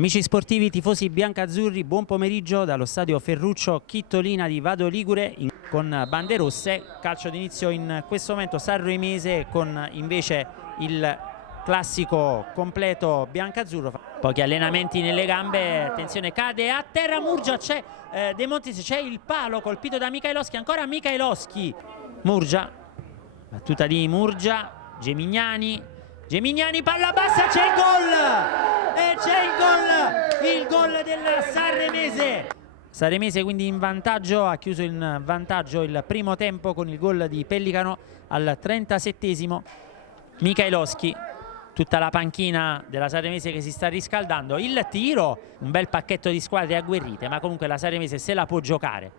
Amici sportivi, tifosi biancazzurri, buon pomeriggio dallo stadio Ferruccio Chittolina di Vado Ligure con bande rosse. Calcio d'inizio in questo momento sanremese con invece il classico completo biancazzurro. Pochi allenamenti nelle gambe, attenzione, cade a terra Murgia, c'è De Montis, c'è il palo colpito da Mikhailovski, ancora Mikhailovski. Murgia, battuta di Murgia, Gemignani, palla bassa, c'è il gol! E c'è il gol del Sanremese. Sanremese quindi in vantaggio, ha chiuso in vantaggio il primo tempo con il gol di Pellicano al 37esimo. Mikhailovski, tutta la panchina della Sanremese che si sta riscaldando. Il tiro, un bel pacchetto di squadre agguerrite, ma comunque la Sanremese se la può giocare.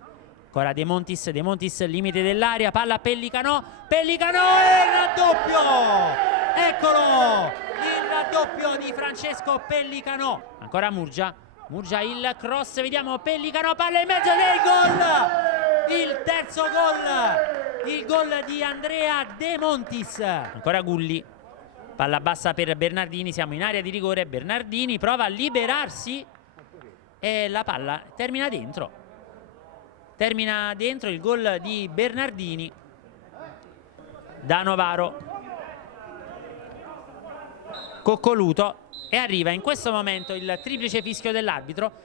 Ancora De Montis, limite dell'area, palla a Pellicano e il raddoppio! Eccolo! Il raddoppio di Francesco Pellicano. Ancora Murgia, il cross, vediamo Pellicano, palla in mezzo del gol! Il terzo gol! Il gol di Andrea De Montis. Ancora Gulli, palla bassa per Bernardini, siamo in area di rigore, Bernardini prova a liberarsi e la palla termina dentro. Termina dentro il gol di Bernardini. Da Novaro, coccoluto, e arriva in questo momento il triplice fischio dell'arbitro.